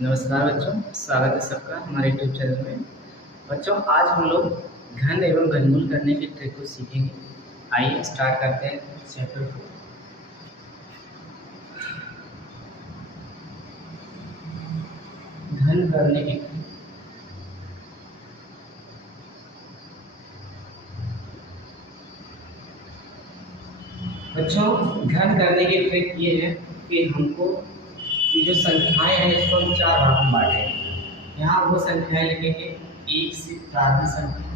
नमस्कार बच्चों, स्वागत है सबका हमारे यूट्यूब चैनल में। बच्चों, आज हम लोग घन एवं घनमूल करने की ट्रिक को सीखेंगे। आइए स्टार्ट करते हैं चैप्टर 4। घन करने की ट्रिक। बच्चों, घन करने की ट्रिक ये है कि हमको ये जो संख्याएं हैं इसको हम चार भागों में बांटेंगे। यहाँ वो संख्याएं लिखेंगे एक से प्रारंभिक संख्या,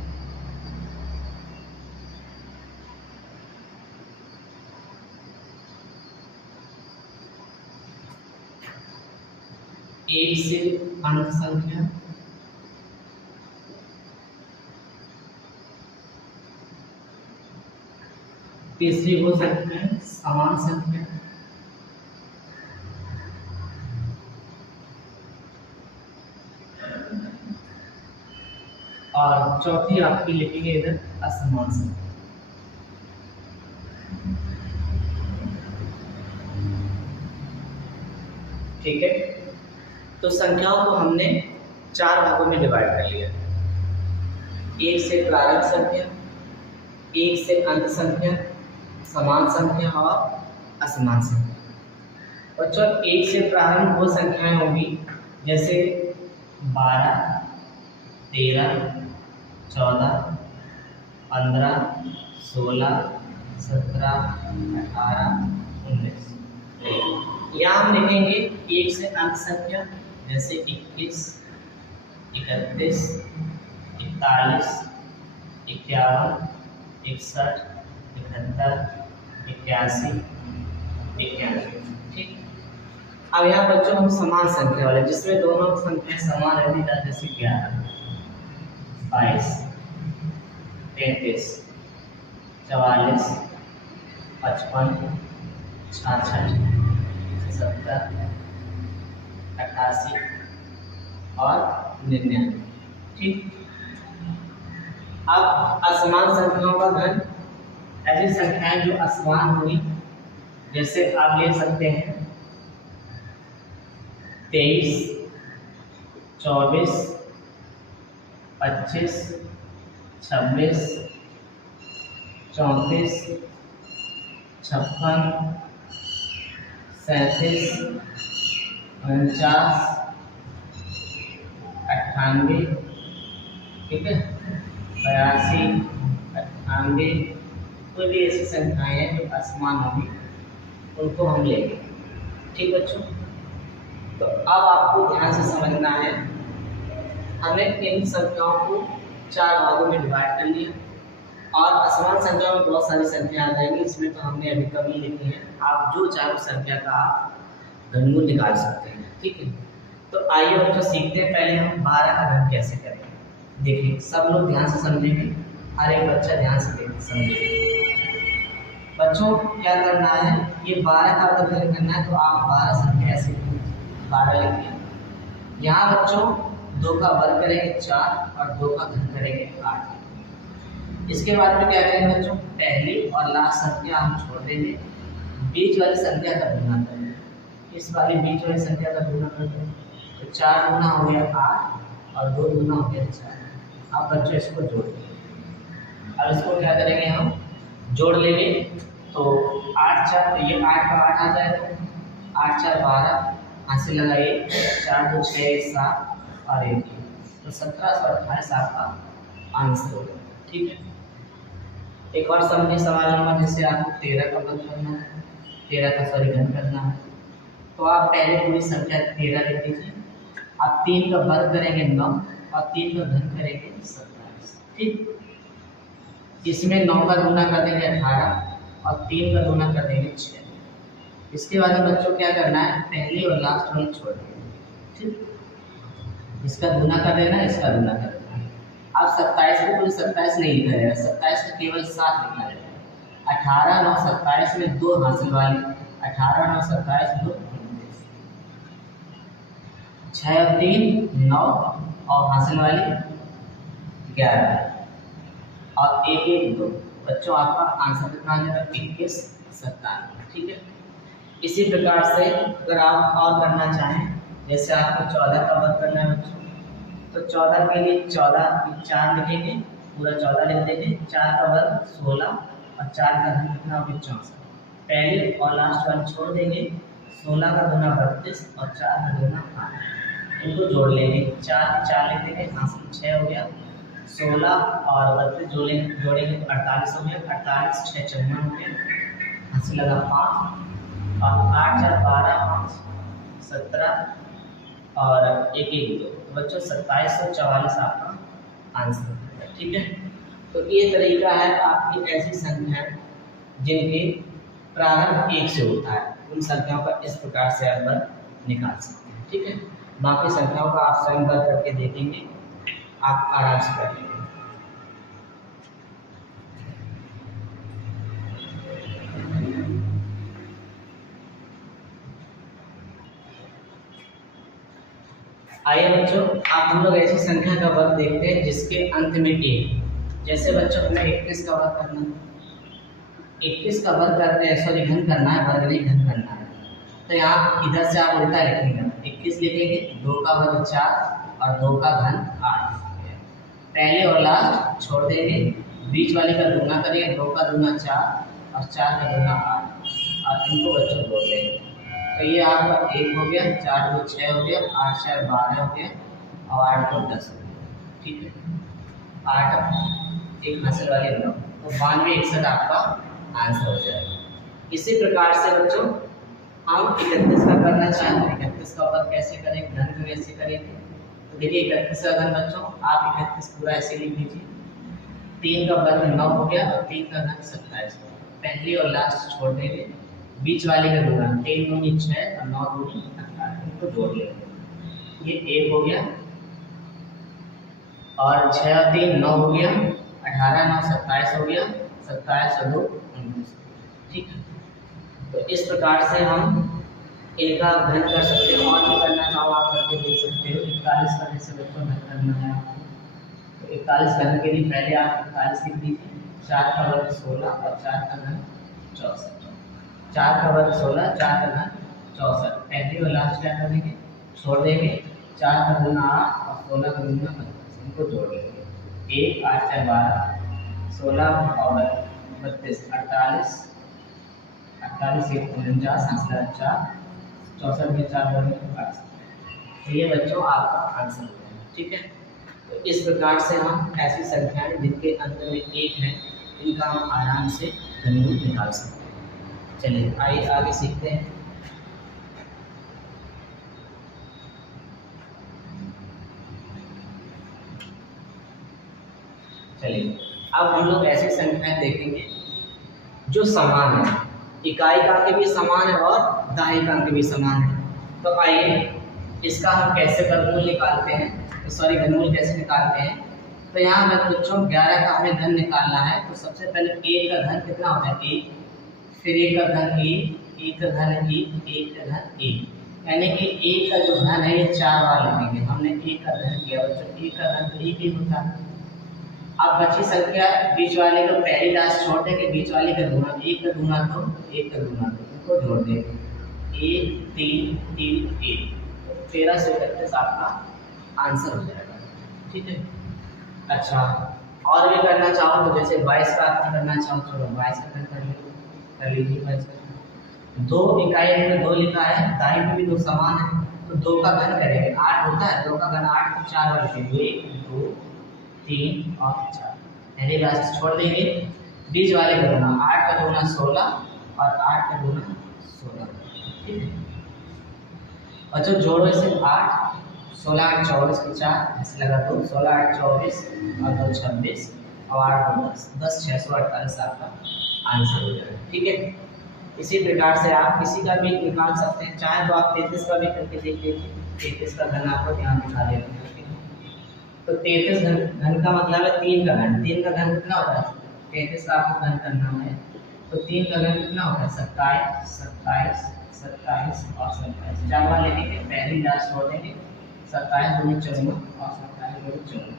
एक से अंक संख्या, तीसरी वो संख्या है समान संख्या, और चौथी आपकी लिखेंगे इधर असमान संख्या। ठीक है, तो संख्याओं को हमने चार भागों में डिवाइड कर लिया। एक से प्रारंभ संख्या, एक से अंत संख्या, समान संख्या और असमान संख्या। बच्चों, एक से प्रारंभ वो संख्याएं होंगी जैसे 12, 13, 14, 15, 16, 17, 18, 19। यहाँ हम लिखेंगे एक से अंक संख्या जैसे 21, 31, 41, 51, 61, 71, 81, 91। ठीक। अब यहाँ बच्चों हम समान संख्या वाले जिसमें दोनों संख्या समान रहती है जैसे 11, 22, 33, 44, 55, 66, 70, 88 और 99। ठीक। अब असमान संख्याओं का घन, ऐसी संख्याएं जो असमान होंगी जैसे आप ले सकते हैं 23, 24, 25, 26, 34, 56, 37, 49, 98। ठीक है, 82, 98। कोई भी ऐसी संख्याएं हैं जो असमान होंगी उनको हम लेंगे। ठीक बच्चों, तो अब आपको ध्यान से समझना है, हमने इन संख्याओं को चार भागों में डिवाइड कर लिया और असमान संख्या में बहुत सारी संख्या आ जाएंगी, इसमें तो हमने अभी कम ही लिखी है। आप जो चारों संख्या का आप घनमूल निकाल सकते हैं। ठीक है, तो आइए बच्चों सीखते हैं। पहले हम 12 का घन कैसे करेंगे। देखिए, सब लोग ध्यान से समझेंगे, हर एक बच्चा ध्यान से समझेगा। बच्चों, क्या करना है, ये 12 का अगर घन करना है तो आप 12 संख्या ऐसे 12 लिखिए। यहाँ बच्चों 2 का वर्ग करेंगे 4 और 2 का घन करेंगे 8। इसके बाद में क्या करेंगे बच्चों, पहली और लास्ट संख्या हम छोड़ देंगे, बीच वाली संख्या का गुना करेंगे। इस वाली बीच वाली संख्या का गुना कर देंगे तो 4 गुना हो गया 8 और 2 गुना हो गया 4। अब बच्चों इसको जोड़ देंगे। अब इसको क्या करेंगे, हम जोड़ लेंगे तो 8 4, ये 8 का 8 आ जाएगा, 8 4 12, हाथ से लगाइए, 4 2 6 7 और 1 तो 1728 आपका आंसर होगा। ठीक है, एक और समझिए सवाल नंबर, जैसे आपको 13 का वर्ग करना है, 13 का सॉरी घन करना है, तो आप पहले पूरी संख्या 13 लिख दीजिए। आप 3 का वर्ग करेंगे 9 और 3 का घन करेंगे 27। ठीक, इसमें 9 का गुना कर देंगे 18 और 3 का गुना कर देंगे 6। इसके बाद में बच्चों क्या करना है, पहली और लास्ट वाली छोड़ देंगे। ठीक, इसका गुना कर देना, इसका गुना कर देना। अब 27 को पूरी 27 नहीं लिखा जाएगा, 27 का केवल 7 लिखा जाएगा। 18 9 27 में 2 हासिल वाली, 18 9 27 2 6 और 3 9 और हासिल वाली 11 और 1 1 2। बच्चों, आपका आंसर कितना आ जाएगा, 21 97। ठीक है, इसी प्रकार से अगर आप और करना चाहें जैसे आपको 14 का वर्ग करना है बच्चों, तो 14 के लिए 14 4 लिखेंगे, पूरा 14 लिख देंगे, 4 का वर्ग 16 और 4 का घन कितना होगा 64। पहले और लास्ट वाले छोड़ देंगे, 16 का दूना 32 और 4 का दूना 8, इनको जोड़ लेंगे, 4 लिख देंगे, यहाँ से 6 हो गया, 16 और 32 जोड़ेंगे तो 48 हो गया, 48 6 54 हो गया, यहाँ से लगा 5 और 8 4 12 5 17 और 1 1 2, तो बच्चों 2744 आपका आंसर है। ठीक है, तो ये तरीका है आपकी ऐसी संख्या जिनके प्रारंभ 1 से होता है, उन संख्याओं का इस प्रकार से आप वर्ग निकाल सकते हैं। ठीक है, बाकी संख्याओं का आप स्वयं वर्ग करके देखेंगे, आप आराम से कर लेंगे। आइए बच्चों, अब हम लोग ऐसी संख्या का वर्ग देखते हैं जिसके अंत में 1, जैसे बच्चों हमें 21 का वर्ग करना है, 21 का वर्ग करते हैं, सॉरी घन करना है, वर्ग नहीं घन करना है, तो यहाँ इधर से आप उल्टा लिखेंगे, 21 लिखेंगे, 2 का वर्ग 4 और 2 का घन 8, पहले और लास्ट छोड़ देंगे, बीच वाले का दूना करेंगे, 2 का दूना 4 और 4 का दूना 8 और इनको बच्चों जोड़ देंगे, तो ये आपका 1 हो गया, 4 2 6 हो गया, 8 4 12 हो गया और 8 2 10 हो गया। ठीक है, 8 एक हासिल वाले 9, तो 92 61 आपका आंसर हो जाएगा। इसी प्रकार से बच्चों हम 31 का करना चाहें तो 31 का वर्ग कैसे करेंगे, घन को कैसे करेंगे, तो देखिए 31 का घन बच्चों आप 31 पूरा ऐसे लिख दीजिए, 3 का वर्ग 9 हो गया और 3 का घन 27, पहले और लास्ट छोड़ देंगे, बीच वाले का दूना 3 दूनी 6 और 9 दूनी 18, इनको जोड़ लेंगे, ये 1 हो गया और 6 और 3 9 हो गया, 18 9 27 हो गया, 27 और 2 19। ठीक है, तो इस प्रकार से हम इनका घन कर सकते हैं, और भी करना चाहो आप करके देख सकते हो। 41 का जैसे बच्चों घन करना है आपको, तो 41 घन के लिए पहले आप 41 लिख दीजिए, 4 का वर्ग 16 और 4 का घन 64, 4 का वर्ग 16 4 का घन 64, पहले और लास्ट क्या करेंगे छोड़ देंगे, 4 का गुना 8 और 16 का गुना 32, इनको जोड़ लेंगे, 1 8 4 12 16 और 32 48 48 1 49 4 64 में 4 जोड़ेंगे 52, तो ये बच्चों आपका आंसर हो जाएगा। ठीक है, तो इस प्रकार से हम ऐसी संख्याएं जिनके अंत में 1 है, इनका हम आराम से घनमूल निकाल सकते हैं। चलिए आइए आगे सीखते हैं। चलिए अब हम लोग ऐसी संख्याएं देखेंगे जो समान है, इकाई का अंक भी समान है और दहाई का अंक भी समान है। तो आइए इसका हम कैसे वर्गमूल निकालते हैं, तो सॉरी घनमूल कैसे निकालते हैं। तो यहाँ मैं बच्चों 11 का हमें घन निकालना है, तो सबसे पहले 1 का घन कितना होता है 1, फिर 1 का घन 1 का घन 1 का घन 1, यानी कि 1 का जो घन है ये 4 बार लिखेंगे। हमने 1 का घन किया बच्चों, 1 का घन तो 1 ही होता है। अब बची संख्या बीच वाले को पहली लास्ट छोड़ देंगे, बीच वाले का गुना 1 का गुना 2 1 का गुना 2, इनको जोड़ देंगे 1 3 3 1, 13 से 31 आपका आंसर हो जाएगा। ठीक है, अच्छा और भी करना चाहो तो जैसे 22 का आप करना चाहो, चलो 22 का कर लीजिए। 22 का 2 इकाई हमने 2 लिखा है, दाई में भी 2 समान है, तो 2 का घन करेंगे, 8 होता है, 2 का घन 8 को 4 बार लिखेंगे, 1 2 3 और 4, पहले लास्ट छोड़ देंगे, बीच वाले का गुना 8 का गुना 16 और 8 का गुना 16। ठीक है, और जो जोड़ो इसे 8 16 8 24 के 4 ऐसे लगा 2, 16 8 24 और 2 26 और 8 2 10 10 648 आपका आंसर हो जाएगा। ठीक है, इसी प्रकार से आप किसी का भी निकाल सकते हैं, चाहे तो आप 33 का भी करके देख लीजिए, 33 का घन आपको ध्यान दिखा देते हैं। तो 33 घन का मतलब है 3 का घन, 3 का घन कितना होता है 33 का आपको घन करना है, तो 3 का घन कितना होता है 27 27 27 और 27, 4 बार लेंगे, पहली लास्ट छोड़ देंगे, 27 दूनी 54 और 27 दूनी 54,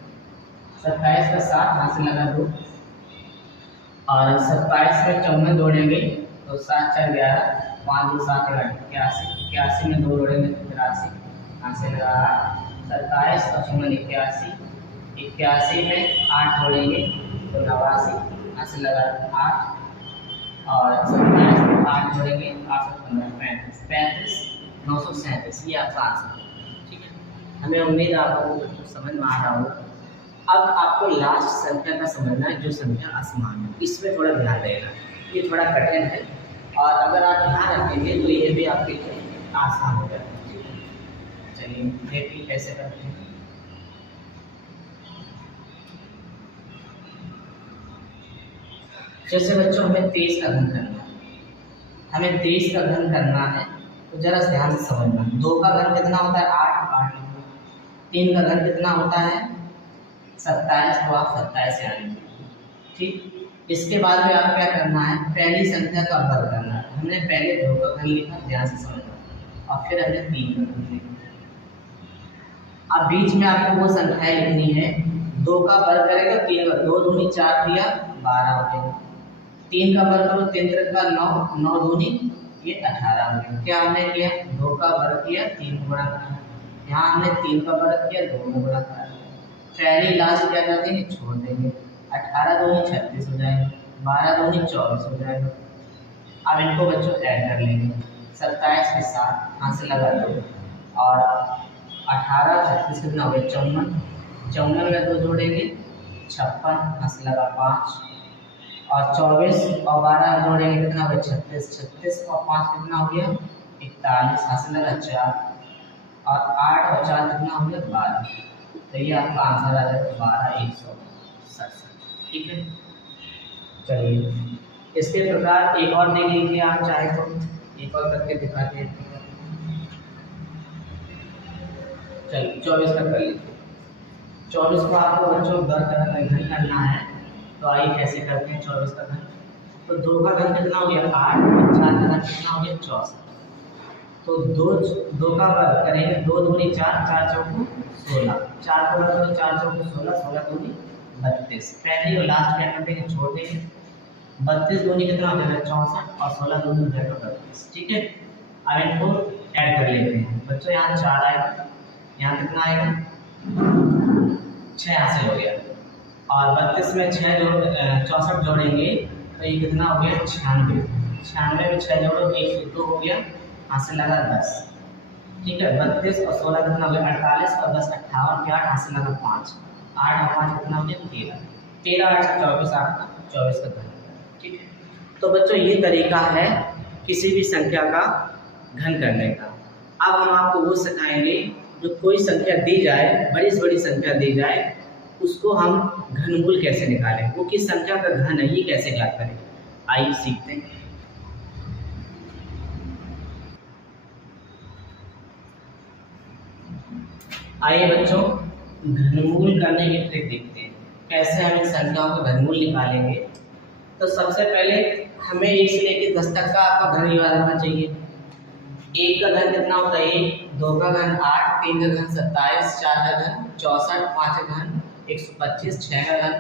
27 का 7 हाथ से लगा 2 और 27 में 54 जोड़ेंगे तो 7 4 11 5 2 7 81 81 में 2 जोड़ेंगे तो 83 यहाँ से लगा 27 और 81, 81 में 8 जोड़ेंगे तो 89, यहाँ से लगा 8 और 27 में 8 जोड़ेंगे 8 से 15 35, 937 ये आपका आंसर। ठीक है, हमें उम्मीद आपको कुछ समझ में आ रहा होगा। अब आपको लास्ट संख्या का समझना है जो संख्या आसमान है, इसमें थोड़ा ध्यान देना, ये थोड़ा कठिन है और अगर आप ध्यान रखेंगे तो ये भी आपके लिए आसान हो जाएगा। चलिए देखिए कैसे करते हैं। जैसे बच्चों हमें 23 का घन करना है, हमें 23 का घन करना है तो जरा ध्यान से समझना। 2 का घन कितना होता है 8, 3 का घन कितना होता है 27, तो आप 27 से आएंगे। ठीक, इसके बाद में आप क्या करना है, पहली संख्या का वर्ग करना है। हमने पहले 2 का घन लिखा, ध्यान से समझना, और फिर हमने 3 का घन लिखा। अब बीच में आपको वो संख्याएं लिखनी है, 2 का वर्ग करेगा 3 का, 2 दूनी 4 दिया 12 हो गया, 3 का वर्ग करो 3 का 9, 9 दूनी ये 18 हो गया। क्या हमने किया, 2 का वर्ग किया 3 को गुणा करा, यहाँ हमने 3 का वर्ग किया 2 को गुणा करा, पहली लास्ट क्या कर देंगे छोड़ देंगे, 18 दूनी 36 हो जाएगा, 12 दूनी 24 हो जाएगा। अब इनको बच्चों ऐड कर लेंगे, 27 के साथ यहाँ से लगा दो और 18 36 कितना हो गया 54, 54 में 2 जोड़ेंगे 56, यहाँ से लगा 5 और 24 और 12 जोड़ेंगे कितना हो गया 36, 36 और 5 कितना हो गया 41, यहाँ से लगा 4 और 8 और 4 कितना हो गया 12, तो ये आपका आंसर आ जाएगा 12,167। ठीक है, चलिए इसके प्रकार एक और देख लीजिए, आप चाहे तो एक और करके दिखाते हैं। चलिए 24 का कर लीजिए। 24 को आपको बच्चों घन करना है, तो आइए कैसे करते हैं 24 का घन। तो 2 का घन कितना हो गया 8 और 4 का घन कितना हो गया 64, तो 2 का वर्ग करेंगे, 2 दूनी 4, 4 चौको 16, 4 का वर्ग 4 चौको 16, 16 दूनी 32, पहली और लास्ट क्या कर देंगे छोड़ देंगे, 32 दूनी कितना हो जाएगा 64 और 16 दूनी हो जाएगा 32। ठीक है, अब इनको ऐड कर लेते हैं बच्चों, यहाँ 4 आएगा, यहाँ कितना आएगा 6 यहाँ से हो गया और 32 में 64 जोड़ेंगे तो ये कितना हो गया 96, 96 में 6 जोड़ो 102 हो गया, यहाँ से लगा 10। ठीक है, 32 और 16 कितना हो गया 48 और 10 58 के 8, यहाँ से लगा 5, 8 और 5 कितना हो गया 13, 13 8 से 24 आपका 24 का घन। ठीक है, तो बच्चों ये तरीका है किसी भी संख्या का घन करने का। अब हम आपको वो सिखाएंगे जो कोई संख्या दी जाए, बड़ी से बड़ी संख्या दी जाए, उसको हम घनमूल कैसे निकालें, वो किस संख्या का घन है ये कैसे ज्ञात करें। आइए सीखते हैं। आइए बच्चों घनमूल करने की ट्रिक देखते हैं, कैसे हम इन संख्याओं का घनमूल निकालेंगे। तो सबसे पहले हमें 1 से लेकर 10 तक का आपका घन याद रखना चाहिए। 1 का घन कितना होता है 1, 2 का घन 8, 3 का घन 27, 4 का घन 64, 5 का घन 125, 6 का घन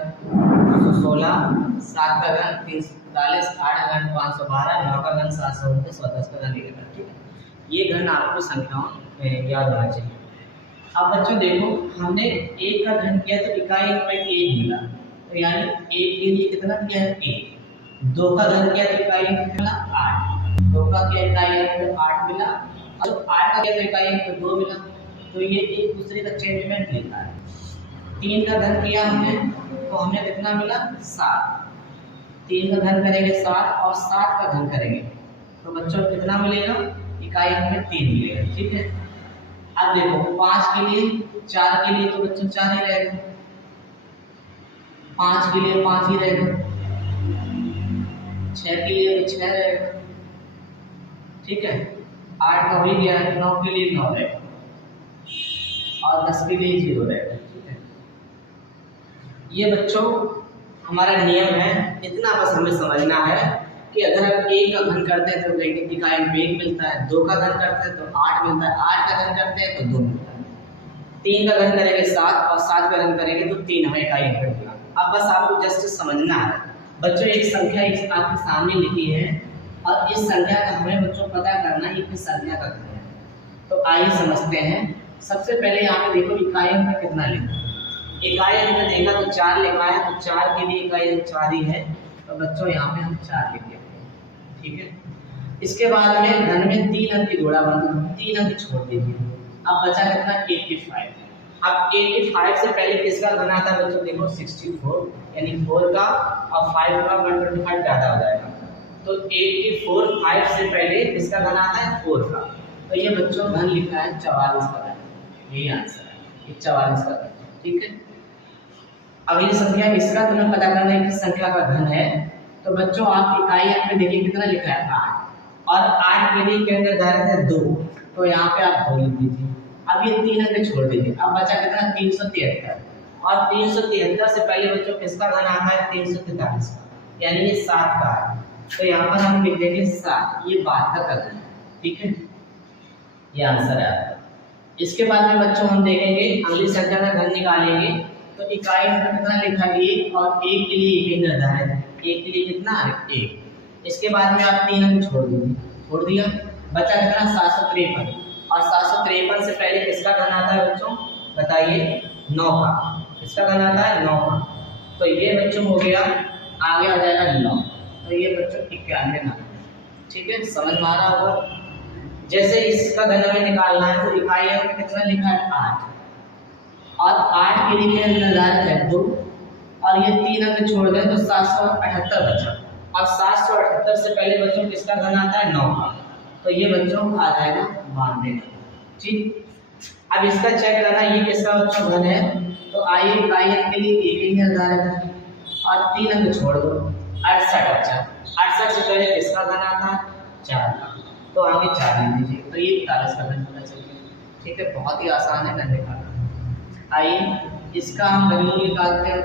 216, 7 का घन 347, 8 का घन 512, 9 का घन 729 और 10 का घन 1000। ठीक है, ये घन आपको संख्याओं में याद होना चाहिए। अब बच्चों देखो, हमने 1 का घन किया तो इकाई में 1 मिला, तो यानी 1 के लिए कितना किया है 1। 2 का घन किया तो इकाई में मिला 8, 2 का किया इकाई में 8 मिला, और 8 का किया तो इकाई में 2 मिला, तो ये एक दूसरे का चेंजमेंट लेता है। 3 का घन किया हमने तो हमें कितना मिला 7, 3 का घन करेंगे 7 और 7 का घन करेंगे तो बच्चों कितना मिलेगा इकाई में 3 मिलेगा। ठीक है, अब देखो 5 के लिए 4 के लिए तो बच्चों 4 ही रहेगा, 5 के लिए 5 ही रहेगा, 6 के लिए तो 6 रहेगा। ठीक है, 8 का हो ही गया, 9 के लिए 9 रहेगा और 10 के लिए 0 रहेगा। ठीक है, ये बच्चों हमारा नियम है, इतना बस हमें समझना है कि अगर हम 1 का घन करते हैं तो इकाई में 1 मिलता है, 2 का घन करते हैं तो 8 मिलता है, 8 का घन करते हैं तो 2 मिलता है, 3 का घन करेंगे 7 और 7 का घन करेंगे तो 3 हमें इकाई में मिला। अब बस आपको जस्ट समझना है बच्चों, एक संख्या आपके सामने लिखी है और इस संख्या का हमें बच्चों पता करना है कि किस संख्या का घन है। तो आइए समझते हैं सबसे पहले यहाँ पे देखो इकाई अंक कितना लिखा, इकाई अंक में देखा तो 4 लिखा है, तो 4 के लिए इकाई अंक 4 ही है, तो बच्चों यहाँ पे हम 4 लिख लेते हैं, ठीक है। इसके बाद में घन में 3 अंक की जोड़ा बना, 3 अंक छोड़ दीजिए, अब बचा कितना 85। अब 85 से पहले किसका घन आता है बच्चों, देखो 64, यानी 4 का और 5 का 125 ज़्यादा हो जाएगा, तो 84 5 से पहले किसका घन आता है 4 का, तो ये बच्चों घन लिखा है 44 का घन, यही आंसर है, ये 44 का घन, ठीक है। अब ये संख्या इसका तुम्हें पता करना है किस संख्या का घन है, तो बच्चों आप इकाई अंक में देखिए कितना लिखा है 8, और 8 के लिए क्या निर्धारित है 2, तो यहाँ पे आप 2 लिख दीजिए। अब ये 3 अंक छोड़ दीजिए, अब बचा कितना 373, और 373 से पहले बच्चों किसका घन आता है 343 का, यानी ये 7 का है, तो यहाँ पर हम लिख देंगे 7, ये 72 का घन है, ठीक है, ये आंसर है आपका। इसके बाद में बच्चों हम देखेंगे अगली संख्या का घन निकालेंगे, तो इकाई अंक कितना लिखा है 1, और 1 के लिए 1 ही निर्धारित है, 1 के लिए कितना है 1। इसके बाद में आप 3 अंक छोड़ दीजिए, छोड़ दिया, बचा कितना 753, और 753 से पहले किसका घन आता है बच्चों बताइए 9 का, किसका घन आता है 9 का, तो ये बच्चों हो गया, आगे आ जाएगा 9, तो ये बच्चों 91 ना, ठीक है, समझ में आ रहा होगा। जैसे इसका घन हमें निकालना है, तो इकाई अंक कितना लिखा है 8, और 8 के लिए निर्धारित है 2, और ये 3 अंक छोड़ दें तो 778 बचा, और 778 से पहले बच्चों किसका घन आता है 9 का, तो ये बच्चों आ जाएगा 92, ठीक। अब इसका चेक करना ये किसका बच्चों घन है, तो आइए इकाई अंक के लिए 1 ही निर्धारित है, और 3 अंक छोड़ दो 68 बचा, 68 से पहले किसका घन आता है 4 का, तो आगे 4 लिख दीजिए, तो ये 41 का घन पता चल गया, ठीक है, बहुत ही आसान है घन निकालना। आइए इसका हम घनमूल निकालते हैं,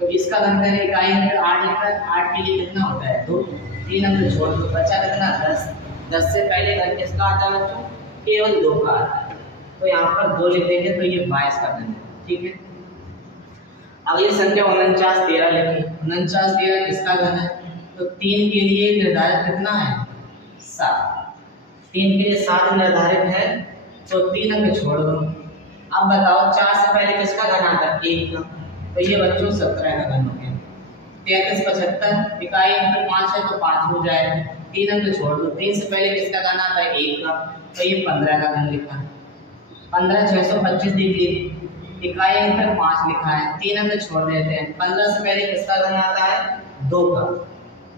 तो इसका घन है इकाई अंक 8 लिखा है, 8 के लिए कितना होता है 2, 3 अंक छोड़ दो, बचा कितना 10, 10 से पहले घन किसका आता है बच्चों केवल 2 का आता है, तो यहाँ पर 2 लिख देंगे, तो ये 22 का घन है, ठीक है। अब ये संख्या 49 13 लिखी, 49 13 किसका घन है, तो 3 के लिए निर्धारित कितना है 7, 3 के लिए 7 निर्धारित है, तो 3 अंक छोड़ दो। अब बताओ 4 से पहले किसका घन आता है 1 का, तो ये बच्चों 17 का घन हो गया। 33 75 इकाई अंक 5 है, तो 5 हो जाएगा, 3 अंक छोड़ दो, 3 से पहले किसका घन आता है 1 का, तो ये 15 का घन लिखा है। 15 625 डिग्री इकाई अंक पर 5 लिखा है, 3 अंक छोड़ देते हैं, 15 से पहले किसका घन आता है 2 का,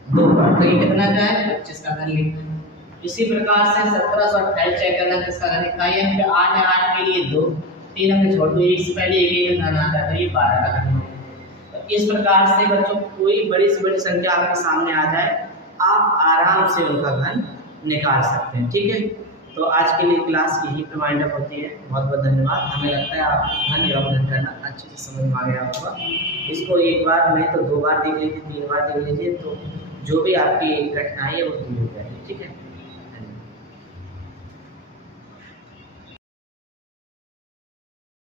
तो ये कितना का है 25 का घन लिखा है। इसी प्रकार से 1728 चेक करना किसका घन, इकाई अंक 8 है, 8 के लिए 2, 3 अंक छोड़ दो, 1 से पहले 1 ही घन आता है, तो ये 12 का घन है। तो इस प्रकार से बच्चों कोई बड़ी से बड़ी संख्या आपके सामने आ जाए, आप आराम से उनका घन निकाल सकते हैं, ठीक है। तो आज के लिए क्लास यही पे वाइंड अप होती है, बहुत बहुत धन्यवाद। हमें लगता है आप घन एवं घन करना अच्छे से समझ में आ गया होगा। इसको एक बार नहीं तो 2 बार देख लीजिए, 3 बार देख लीजिए, तो जो भी आपकी कठिनाई है वो दूर हो जाएगी, ठीक है।